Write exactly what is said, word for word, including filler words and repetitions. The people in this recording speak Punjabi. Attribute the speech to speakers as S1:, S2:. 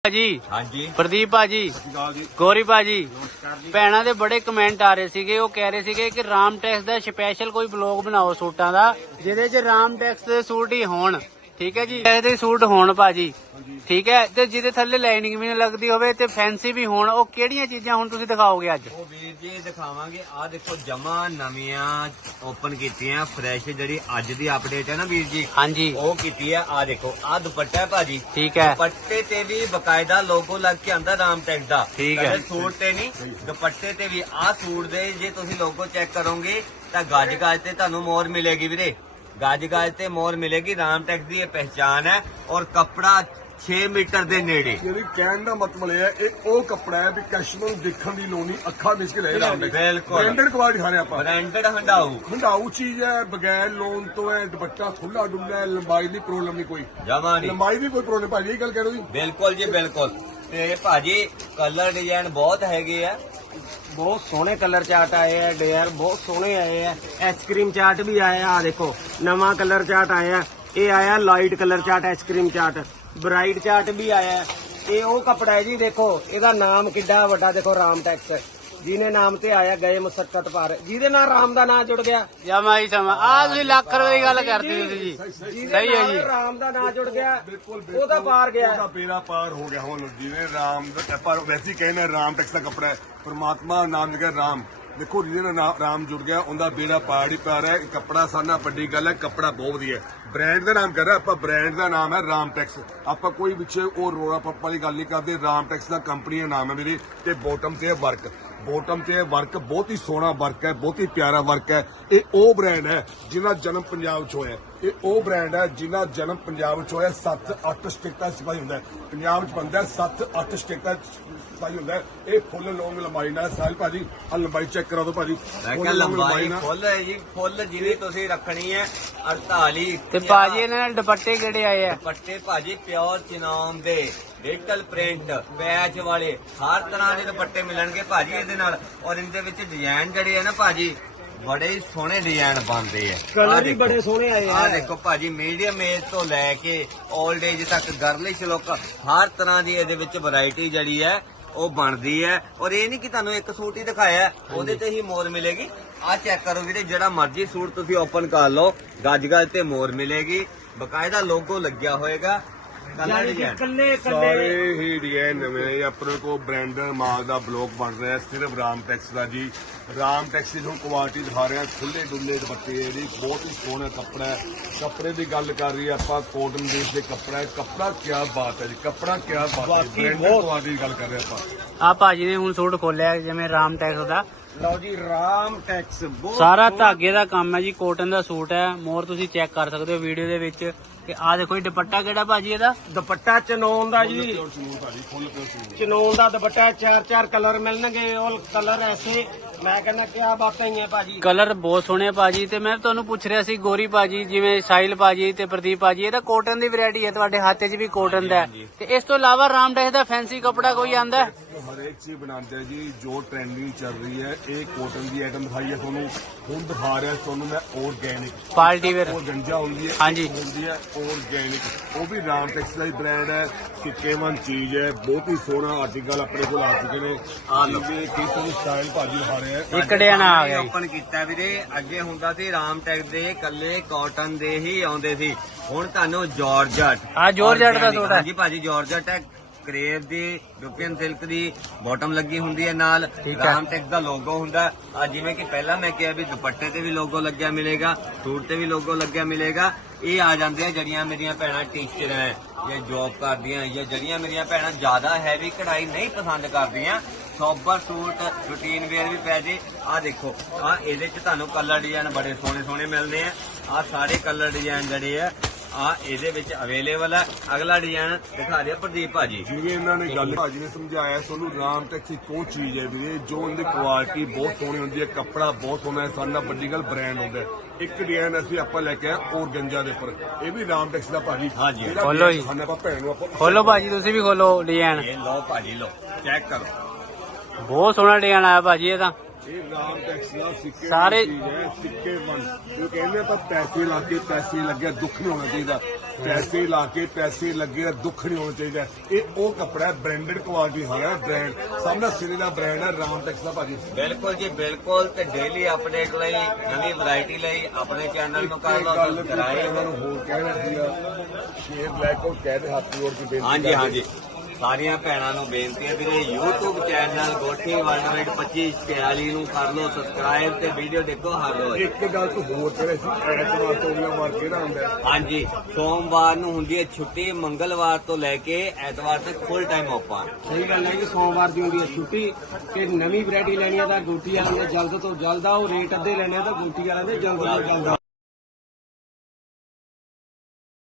S1: जी
S2: हाँ जी
S1: प्रदीप भाजी गौरी भाजी ਭੈਣਾਂ ਦੇ ਬੜੇ ਕਮੈਂਟ ਆ ਰਹੇ ਸੀਗੇ। ਉਹ ਕਹਿ ਰਹੇ ਸੀਗੇ ਕਿ ਰਾਮ ਟੈਕਸ ਦਾ ਸਪੈਸ਼ਲ ਕੋਈ ਬਲੌਗ ਬਣਾਓ ਸੂਟਾਂ ਦਾ ਜਿਹਦੇ 'ਚ ਰਾਮ ਟੈਕਸ ਦੇ ਸੂਟ ਹੀ ਹੋਣ। ਠੀਕ ਹੈ ਜੀ, ਇਹਦੇ ਸੂਟ ਹੋਣ ਭਾਜੀ। ਠੀਕ ਹੈ, ਤੇ ਜਿਹਦੇ ਥੱਲੇ ਲਾਈਨਿੰਗ ਵੀ ਨਾ ਲੱਗਦੀ ਹੋਵੇ ਤੇ ਫੈਂਸੀ ਵੀ ਹੋਣ। ਉਹ ਕਿਹੜੀਆਂ ਚੀਜ਼ਾਂ ਹੁਣ ਤੁਸੀਂ ਦਿਖਾਓਗੇ ਅੱਜ?
S2: ਉਹ ਵੀਰ ਜੀ ਦਿਖਾਵਾਂਗੇ। ਆ ਦੇਖੋ ਜਮਾ ਨਵੀਆਂ ਓਪਨ ਕੀਤੀਆਂ ਫਰੈਸ਼, ਜਿਹੜੀ ਅੱਜ ਦੀ ਅਪਡੇਟ ਹੈ ਨਾ ਵੀਰ ਜੀ।
S1: ਹਾਂਜੀ,
S2: ਉਹ ਕੀਤੀ ਹੈ। ਆ ਦੇਖੋ ਆ ਦੁਪੱਟਾ ਹੈ ਭਾਜੀ।
S1: ਠੀਕ ਹੈ,
S2: ਦੁਪੱਟੇ ਤੇ ਵੀ ਬਕਾਇਦਾ ਲੋਗੋ ਲੱਗ ਕੇ ਆਂਦਾ ਰਾਮ ਟੈਕਸ ਦਾ।
S1: ਠੀਕ ਹੈ,
S2: ਸੂਟ ਤੇ ਨਹੀਂ, ਦੁਪੱਟੇ ਤੇ ਵੀ। ਆ ਸੂਟ ਦੇ ਜੇ ਤੁਸੀਂ ਲੋਗੋ ਚੈੱਕ ਕਰੋਗੇ ਤਾਂ ਗੱਜ ਗੱਜ ਤੇ ਤੁਹਾਨੂੰ ਮੋਹਰ ਮਿਲੇਗੀ ਵੀਰੇ। ਗੱਜ ਗੱਜ ਤੇ ਮੋਹਰ ਮਿਲੇਗੀ। ਰਾਮ ਟੈਕਸ ਦੀ ਇਹ ਪਹਿਚਾਨ ਹੈ। ਔਰ ਕੱਪੜਾ ਛੇ ਮੀਟਰ ਦੇ ਨੇੜੇ।
S3: ਜਿਹੜੀ ਕਹਿਣ ਦਾ ਮਤਲਬ ਇਹ ਹੈ, ਇਹ ਉਹ ਕੱਪੜਾ ਹੈ ਵੀ ਕਸਟਮਰ ਨੂੰ ਦੇਖਣ ਦੀ ਲੋੜ ਨਹੀਂ, ਅੱਖਾਂ ਮਿਚ ਕੇ ਲੈ ਜਾਂਦੇ।
S2: ਬਿਲਕੁਲ
S3: ਬ੍ਰਾਂਡਡ ਕੁਆਲਿਟੀ ਹਾਰੇ ਆਪਾਂ,
S2: ਬ੍ਰਾਂਡਡ ਹੰਡਾਊ
S3: ਹੰਡਾਊ ਚੀਜ਼ ਹੈ, ਬਗੈਰ ਲੋਨ ਤੋਂ ਹੈ। ਦੁਪੱਟਾ ਖੁੱਲਾ ਡੁੱਲਾ ਹੈ, ਲੰਬਾਈ ਦੀ ਪ੍ਰੋਬਲਮ ਨਹੀਂ ਕੋਈ,
S2: ਜਮਾ ਨਹੀਂ,
S3: ਲੰਬਾਈ ਦੀ ਕੋਈ ਪ੍ਰੋਬਲਮ। ਭਾਜੀ ਇਹ ਗੱਲ ਕਹਿ ਰਹੇ ਹੋ ਜੀ?
S2: ਬਿਲਕੁਲ ਜੀ ਬਿਲਕੁਲ। ਤੇ ਭਾਜੀ ਕਲਰ ਡਿਜ਼ਾਈਨ ਬਹੁਤ ਹੈਗੇ ਆ।
S4: बहुत सोहने कलर चार्ट आए हैं, डेयर बहुत सोहने आए हैं। आइसक्रीम चार्ट भी आया, आ देखो नवा कलर चार्ट आया। ये आया light colour chart, ice cream chart, bright chart भी आया। ये वो कपड़ा है जी, देखो ਇਹਦਾ ਨਾਮ ਕਿੱਡਾ ਵੱਡਾ। ਦੇਖੋ ਰਾਮ ਟੈਕਸ ਜਿਹਨੇ ਨਾਮ ਤੇ ਆਇਆ ਗਏ ਮੁਸੱਕਤ ਪਾਰ, ਜਿਹਦੇ ਨਾਲ ਰਾਮ ਦਾ ਨਾਮ ਜੁੜ ਗਿਆ।
S1: ਜਮਾ ਹੀ ਸਮਾਂ ਆ ਤੁਸੀਂ ਲੱਖ ਰੁਪਏ ਦੀ ਗੱਲ ਕਰਦੇ ਹੋ ਜੀ। ਸਹੀ ਹੈ ਜੀ,
S4: ਰਾਮ ਦਾ ਨਾਮ ਜੁੜ ਗਿਆ,
S3: ਬਿਲਕੁਲ
S4: ਉਹਦਾ ਪਾਰ ਗਿਆ,
S3: ਉਹਦਾ ਬੇੜਾ ਪਾਰ ਹੋ ਗਿਆ। ਹੁਣ ਜਿਵੇਂ ਰਾਮ ਦਾ, ਪਰ ਵੈਸੇ ਹੀ ਕਹਿੰਦੇ ਰਾਮ ਟੈਕਸ ਦਾ ਕੱਪੜਾ ਹੈ, ਪਰਮਾਤਮਾ ਨਾਮ ਜਗ੍ਹਾ ਰਾਮ। ਦੇਖੋ ਜਿਹਦੇ ਨਾਲ ਰਾਮ ਜੁੜ ਗਿਆ ਉਹਦਾ ਬੇੜਾ ਪਾਰ ਹੀ ਪਾਰ ਹੈ। ਕੱਪੜਾ ਸਾਨਾ ਵੱਡੀ ਗੱਲ ਹੈ, ਕੱਪੜਾ ਬਹੁਤ ਵਧੀਆ ਹੈ। ਬ੍ਰਾਂਡ ਦਾ ਨਾਮ ਕਰ ਰਿਹਾ ਆਪਾਂ, ਬ੍ਰਾਂਡ ਦਾ ਨਾਮ ਹੈ ਰਾਮ ਟੈਕਸ। ਆਪਾਂ ਕੋਈ ਪਿੱਛੇ ਉਹ ਰੋਲਾ ਪੱਪਾ ਦੀ ਗੱਲ ਨਹੀਂ ਕਰਦੇ। ਰਾਮ ਟੈਕਸ ਦਾ ਕੰਪਨੀ ਦਾ ਨਾਮ ਹੈ ਮੇਰੇ। ਤੇ ਬੋਟਮ ਤੇ ਵਰਕ, ਬੋਟਮ ਤੇ ਵਰਕ ਬਹੁਤ ਹੀ ਸੋਹਣਾ ਵਰਕ ਹੈ, ਬਹੁਤ ਹੀ ਪਿਆਰਾ ਵਰਕ ਹੈ। ਇਹ ਉਹ ਬ੍ਰਾਂਡ ਹੈ ਜਿਹਦਾ ਜਨਮ ਪੰਜਾਬ 'ਚ ਹੋਇਆ। ਇਹ ਉਹ ਬ੍ਰਾਂਡ ਹੈ ਜਿਹਦਾ ਜਨਮ ਪੰਜਾਬ 'ਚ ਹੋਇਆ। ਸੱਤ ਅੱਠ ਸਟੇਟਾਂ ਸਿਪਾਹੀ ਹੁੰਦਾ ਹੈ ਪੰਜਾਬ 'ਚ ਬੰਦਾ, ਸੱਤ ਅੱਠ ਸਟੇਟਾਂ ਸਿਪਾਹੀ ਹੁੰਦਾ ਹੈ। ਇਹ ਫੁੱਲ ਲੌਂਗ ਲੰਬਾਈ ਨਾਲ ਸਾਹਿਲ ਭਾਜੀ, ਆ ਲੰਬਾਈ ਚੈੱਕ ਕਰਾ ਦਿਓ ਭਾਜੀ।
S2: ਮੈਂ ਕਿਹਾ ਲੰਬਾਈ ਫੁੱਲ ਹੈ ਜੀ, ਫੁੱਲ ਜਿਹਦੀ ਤੁਸੀਂ ਰੱਖਣੀ ਹੈ ਅੜਤਾਲੀ।
S1: ਤੇ ਭਾਜੀ ਇਹਨਾਂ ਨਾਲ ਦੁਪੱਟੇ ਕਿਹੜੇ ਆਏ ਆ?
S2: ਦੁਪੱਟੇ ਭਾਜੀ ਪਿਓਰ ਚਿਨੋਨ ਦੇ, ਡਿਜੀਟਲ ਪ੍ਰਿੰਟ, ਪੈਚ ਵਾਲੇ, ਹਰ ਤਰ੍ਹਾਂ ਦੇ ਦੁਪੱਟੇ ਮਿਲਣਗੇ ਭਾਜੀ ਇਹਦੇ ਨਾਲ। ਔਰ ਇਹਦੇ ਵਿੱਚ ਡਿਜ਼ਾਈਨ ਜਿਹੜੇ ਆ ਨਾ ਭਾਜੀ, ਬੜੇ ਹੀ ਸੋਹਣੇ ਡਿਜ਼ਾਈਨ ਬਣਦੇ ਆ।
S4: ਕਲਰ ਵੀ ਬੜੇ ਸੋਹਣੇ ਆਏ
S2: ਆ ਦੇਖੋ ਭਾਜੀ, ਮੀਡੀਅਮ ਏਜ ਤੋਂ ਲੈ ਕੇ 올ਡ ਏਜ ਤੱਕ, ਗਰਲਿਸ਼ ਲੁੱਕ, ਹਰ ਤਰ੍ਹਾਂ ਦੀ ਇਹਦੇ ਵਿੱਚ ਵੈਰਾਈਟੀ ਜਿਹੜੀ ਹੈ ਉਹ ਬਣਦੀ ਹੈ। ਔਰ ਇਹ ਨਹੀਂ ਕਿ ਤੁਹਾਨੂੰ ਇੱਕ ਸੂਟ ਹੀ ਦਿਖਾਇਆ ਉਹਦੇ ਤੇ ਹੀ ਮੋਹਰ ਮਿਲੇਗੀ। ਆ ਚੈੱਕ ਕਰੋ ਵੀਰੇ, ਜਿਹੜਾ ਮਰਜ਼ੀ ਸੂਟ ਤੁਸੀਂ ਓਪਨ ਕਰ ਲਓ, ਗੱਜ ਗੱਜ ਤੇ ਮੋਹਰ ਮਿਲੇਗੀ। ਬਕਾਇਦਾ ਲੋਗੋ ਲੱਗਿਆ ਹੋਏਗਾ। ਕਲਰ ਡਿਜ਼ਾਈਨ
S4: ਕੱਲੇ
S3: ਸਾਰੇ ਹੀ ਡਿਜ਼ਾਈਨ ਨਵੇਂ। ਆਪਣੇ ਕੋਲ ਬ੍ਰਾਂਡਡ ਮਾਲ ਦਾ ਬਲੌਗ ਬਣ ਰਿਹਾ ਸਿਰਫ ਰਾਮ ਟੈਕਸ ਦਾ ਜੀ। ਰਾਮ ਟੈਕਸ ਦੀ ਤੁਹਾਨੂੰ ਕੁਆਲਿਟੀ ਦਿਖਾ ਰਹੇ ਹਾਂ। ਖੁੱਲੇ ਡੁੱਲੇ ਦੁਪੱਟੇ ਹੈ ਜੀ, ਬਹੁਤ ਹੀ ਸੋਹਣਾ ਕੱਪੜਾ ਹੈ। ਕੱਪੜੇ ਦੀ ਗੱਲ ਕਰ ਰਹੀ ਆਪਾਂ, ਕੋਟਨ ਬੇਸ ਦੇ ਕੱਪੜਾ ਹੈ। ਕੱਪੜਾ ਕਿਆ ਬਾਤ ਹੈ ਜੀ, ਕੱਪੜਾ ਕਿਆ ਬਾਤ ਹੈ। ਬ੍ਰਾਂਡਡ ਕੁਆਲਿਟੀ ਦੀ ਗੱਲ ਕਰ ਰਹੇ ਆਪਾਂ।
S1: ਆ ਭਾਜੀ ਨੇ ਹੁਣ ਸੂਟ ਖੋਲਿਆ ਜਿਵੇਂ ਰਾਮ ਟੈਕਸ ਦਾ।
S4: ਲਓ ਜੀ ਰਾਮ ਟੈਕਸ ਬਹੁਤ
S1: ਸਾਰਾ ਧਾਗੇ ਦਾ ਕੰਮ ਹੈ ਜੀ, ਕੋਟਨ ਦਾ ਸੂਟ ਹੈ। ਮੋਰ ਤੁਸੀਂ ਚੈੱਕ ਕਰ ਸਕਦੇ ਹੋ ਵੀਡੀਓ ਦੇ ਵਿੱਚ। ਕਿ ਆ ਦੇਖੋ ਇਹ ਦੁਪੱਟਾ ਕਿਹੜਾ ਭਾਜੀ ਇਹਦਾ?
S4: ਦੁਪੱਟਾ ਚਨੋਨ ਦਾ ਜੀ,
S3: ਪਿਓਰ ਚਨੂਨ ਭਾਜੀ, ਫੁੱਲ ਪਿਓਰ ਚਨੂਨ।
S4: ਚਨੋਨ ਦਾ ਦੁਪੱਟਾ। ਚਾਰ ਚਾਰ ਕਲਰ ਮਿਲਣਗੇ, ਉਹ ਕਲਰ ਐਸੇ ਮੈਂ ਕਹਿੰਦਾ ਕਿਆ ਬਾਤਾਂ ਹੀ ਹੈ ਭਾਜੀ।
S1: ਕਲਰ ਬਹੁਤ ਸੋਹਣੇ ਆ ਭਾਜੀ। ਤੇ ਮੈਂ ਤੁਹਾਨੂੰ ਪੁੱਛ ਰਿਹਾ ਸੀ ਗੋਰੀ ਭਾਜੀ, ਜਿਵੇਂ ਸਾਹਿਲ ਭਾਜੀ ਤੇ ਪ੍ਰਦੀਪ ਭਾਜੀ, ਇਹਦਾ ਕੋਟਨ ਦੀ ਵੈਰਾਈਟੀ ਹੈ ਤੁਹਾਡੇ ਹੱਥ 'ਚ ਵੀ ਕੋਟਨ ਦਾ ਹੈ। ਤੇ ਇਸ ਤੋਂ ਇਲਾਵਾ ਰਾਮ ਟੈਕਸ ਦਾ ਫੈਂਸੀ ਕੱਪੜਾ ਕੋਈ ਆਂਦਾ?
S3: ਹਰੇਕ ਚੀਜ਼ ਬਣਾਉਂਦੇ ਆ ਜੀ, ਜੋ ਟ੍ਰੈਂਡਿੰਗ ਚੱਲ ਰਹੀ ਹੈ। ਇਹ ਕੋਟਨ ਦੀ ਆਈਟਮ ਦਿਖਾਈ ਹੈ ਤੁਹਾਨੂੰ, ਹੁਣ ਦਿਖਾ ਰਿਹਾ ਤੁਹਾਨੂੰ ਮੈਂ ਆਰਗੈਨਿਕ
S1: ਪਾਰਟੀ ਵੇਅਰ।
S3: ਉਹ ਗੰਜਾ ਹੁੰਦੀ ਹੈ,
S1: ਹਾਂਜੀ।
S3: ਹੁੰਦੀ ਹੈ ਆਰਗੈਨਿਕ। ਉਹ ਵੀ ਰਾਮ ਟੈਕਸ ਦਾ ਹੀ ਬ੍ਰਾਂਡ ਹੈ। ਸਿੱਕੇਮਨ ਚੀਜ਼ ਹੈ, ਬਹੁਤ ਹੀ ਸੋਹਣਾ ਆਰਟੀਕਲ ਆਪਣੇ ਕੋਲ ਆ ਚੁੱਕੇ ਨੇ। ਆ ਲਓ ਕਿਸ ਨੂੰ ਸਟਾਈਲ ਭਾਜੀ ਦਿਖਾ ਰਿਹਾ ਹੈ।
S1: ਇੱਕ ਡਿਜ਼ਾਈਨ ਆ ਗਿਆ ਜੀ।
S2: ਓਪਨ ਕੀਤਾ ਵੀਰੇ। ਅੱਗੇ ਹੁੰਦਾ ਸੀ ਰਾਮ ਟੈਕਸ ਦੇ ਕੱਲੇ ਕਾਟਨ ਦੇ ਹੀ ਆਉਂਦੇ ਸੀ, ਹੁਣ ਤੁਹਾਨੂੰ ਜਾਰਜਟ।
S1: ਆ ਜਾਰਜਟ ਦਾ ਸੂਟ ਹੈ
S2: ਹਾਂਜੀ ਭਾਜੀ, ਜਾਰਜਟ ਹੈ। ਕਰੇਵ ਦੀ, ਯੂਪੀਐਨ ਸਿਲਕ ਦੀ ਬਾਟਮ ਲੱਗੀ ਹੁੰਦੀ ਹੈ ਨਾਲ। ਰਾਮ ਟੈਕਸ ਦਾ ਲੋਗੋ ਹੁੰਦਾ। ਆ ਜਿਵੇਂ ਕਿ ਪਹਿਲਾਂ ਮੈਂ ਕਿਹਾ ਵੀ ਦੁਪੱਟੇ ਤੇ ਵੀ ਲੋਗੋ ਲੱਗਿਆ ਮਿਲੇਗਾ, ਸੂਟ ਤੇ ਵੀ ਲੋਗੋ ਲੱਗਿਆ ਮਿਲੇਗਾ। ਇਹ ਆ ਜਾਂਦੇ ਆ ਜਿਹੜੀਆਂ ਮੇਰੀਆਂ ਭੈਣਾਂ ਟੀਚਰ ਹੈ ਜਾਂ ਜੌਬ ਕਰਦੀਆਂ, ਜਾਂ ਜਿਹੜੀਆਂ ਮੇਰੀਆਂ ਭੈਣਾਂ ਜ਼ਿਆਦਾ ਹੈਵੀ ਕਢਾਈ ਨਹੀਂ ਪਸੰਦ ਕਰਦੀਆਂ, ਸੋਬਰ ਸੂਟ, ਰੂਟੀਨ ਵੇਅਰ ਵੀ ਪੈ ਜੇ। ਆ ਦੇਖੋ, ਆ ਇਹਦੇ ਚ ਤੁਹਾਨੂੰ ਕਲਰ ਡਿਜ਼ਾਈਨ ਬੜੇ ਸੋਹਣੇ ਸੋਹਣੇ ਮਿਲਦੇ ਆ। ਆ ਸਾਰੇ ਕਲਰ ਡਿਜ਼ਾਈਨ ਜਿਹੜੇ ਆ ਆ ਇਹਦੇ ਵਿੱਚ ਅਵੇਲੇਬਲ ਹੈ। ਅਗਲਾ ਡਿਜ਼ਾਈਨ ਦਿਖਾ ਦਿਆ ਪ੍ਰਦੀਪ ਭਾਜੀ।
S3: ਜਿਵੇਂ ਇਹਨਾਂ ਨੇ ਗੱਲ ਭਾਜੀ ਨੇ ਸਮਝਾਇਆ ਤੁਹਾਨੂੰ, ਰਾਮ ਟੈਕਸ ਇੱਕ ਉਹ ਚੀਜ਼ ਹੈ ਵੀਰੇ ਜੋ ਇਹਦੀ ਕੁਆਲਿਟੀ ਬਹੁਤ ਸੋਹਣੀ ਹੁੰਦੀ ਹੈ, ਕੱਪੜਾ ਬਹੁਤ ਸੋਹਣਾ ਹੈ। ਸਾਡਾ ਵੱਡੀ ਗੱਲ ਬ੍ਰਾਂਡ ਹੁੰਦਾ ਹੈ। ਇੱਕ ਡਿਜ਼ਾਈਨ ਅਸੀਂ ਆਪਾਂ ਲੈ ਕੇ ਆਏ ਔਰਗੰਜਾ ਦੇ ਉੱਪਰ, ਇਹ ਵੀ ਰਾਮ ਟੈਕਸ ਦਾ ਭਾਜੀ।
S2: ਹਾਂਜੀ,
S1: ਖੋਲੋ ਜੀ,
S3: ਆਪਾਂ ਭੈਣ ਨੂੰ ਆਪਾਂ
S1: ਖੋਲੋ ਭਾਜੀ, ਤੁਸੀਂ ਵੀ ਖੋਲੋ ਡਿਜ਼ਾਈਨ।
S2: ਇਹ ਲਓ ਭਾਜੀ, ਲਓ ਚੈੱਕ ਕਰੋ।
S1: ਬਹੁਤ ਸੋਹਣਾ ਡਿਜ਼ਾਈਨ ਆਇਆ ਭਾਜੀ ਇਹ ਤਾਂ।
S3: ਇਹ ਰਾਮ ਟੈਕਸ ਦਾ ਸਿੱਕੇ
S1: ਸਾਰੇ-
S3: ਦੀ ਚੀਜ਼ ਹੈ, ਸਿੱਕੇ ਬਣ ਉਹ ਕਹਿੰਦੇ ਆਪਾਂ ਪੈਸੇ ਲਾ ਕੇ ਪੈਸੇ ਲੱਗਿਆ ਦੁੱਖ ਨਹੀਂ ਹੋਣਾ ਚਾਹੀਦਾ। ਪੈਸੇ ਲਾ ਕੇ ਪੈਸੇ ਲੱਗੇ ਦੁੱਖ ਨਹੀਂ ਹੋਣਾ ਚਾਹੀਦਾ। ਇਹ ਉਹ ਕੱਪੜਾ ਹੈ, ਬ੍ਰਾਂਡਡ ਕੁਆਲਿਟੀ ਹੈ, ਬ੍ਰਾਂਡ ਸਾਹਮਣੇ ਸਿਰੇ ਦਾ ਬ੍ਰਾਂਡ ਹੈ ਰਾਮ ਟੈਕਸ ਦਾ ਭਾਜੀ।
S2: ਬਿਲਕੁਲ ਜੀ ਬਿਲਕੁਲ। ਤੇ ਡੇਲੀ ਅਪਡੇਟ ਲਈ ਨਵੀਂ ਵੈਰਾਈਟੀ ਲਈ ਆਪਣੇ ਚੈਨਲ ਨੂੰ ਕਰ ਲਓ
S3: ਗੱਲ
S2: ਸਬਸਕ੍ਰਾਈਬ।
S3: ਇਹਨਾਂ ਨੂੰ ਹੋਰ ਕਹਿਣਾ ਸੀਗਾ ਸ਼ੇਰ ਬਲੈਕ ਉਹ ਕਹਿ ਦੇ ਹੱਥ ਜੋੜ ਕੇ ਬੇਨਤੀ
S2: ਹਾਂਜੀ
S3: ਕਰਦੇ।
S2: ਹਾਂਜੀ ਸਾਰੀਆਂ ਭੈਣਾਂ ਨੂੰ ਬੇਨਤੀ ਹੈ ਵੀਰੇ YouTube ਚੈਨਲ ਗੋਠੀ ਵਰਲਡ ਪੱਚੀ ਛਿਆਲੀ ਨੂੰ ਕਰ ਲਓ ਸਬਸਕ੍ਰਾਈਬ ਤੇ ਵੀਡੀਓ ਦੇਖੋ ਹਰ ਰੋਜ਼।
S3: ਇੱਕ ਗੱਲ ਤੋਂ ਹੋਰ ਕਰੇ ਸੀ ਐਤਵਾਰ ਤੋਂ ਅਗਲਾ ਵਾਰ ਕਿਹੜਾ ਹੁੰਦਾ ਹੈ?
S2: ਹਾਂਜੀ ਸੋਮਵਾਰ ਨੂੰ ਹੁੰਦੀ ਹੈ ਛੁੱਟੀ, ਮੰਗਲਵਾਰ ਤੋਂ ਲੈ ਕੇ ਐਤਵਾਰ ਤੱਕ ਫੁੱਲ ਟਾਈਮ ਓਪਨ।
S4: ਸਹੀ ਗੱਲ ਹੈ ਕਿ ਸੋਮਵਾਰ ਦੀ ਹੁੰਦੀ ਹੈ ਛੁੱਟੀ ਕਿ ਨਵੀਂ ਵੈਰਾਈਟੀ ਲੈਣੀ ਹੈ ਤਾਂ ਗੋਟੀ ਵਾਲਿਆਂ ਦੇ ਜਲਦ ਤੋਂ ਜਲਦ ਆਓ, ਰੇਟ ਅੱਧੇ ਲੈਣੇ ਆ ਤਾਂ ਗੋਟੀ ਵਾਲਿਆਂ ਦੇ ਜਲਦ ਤੋਂ ਜਲਦ ਆਓ।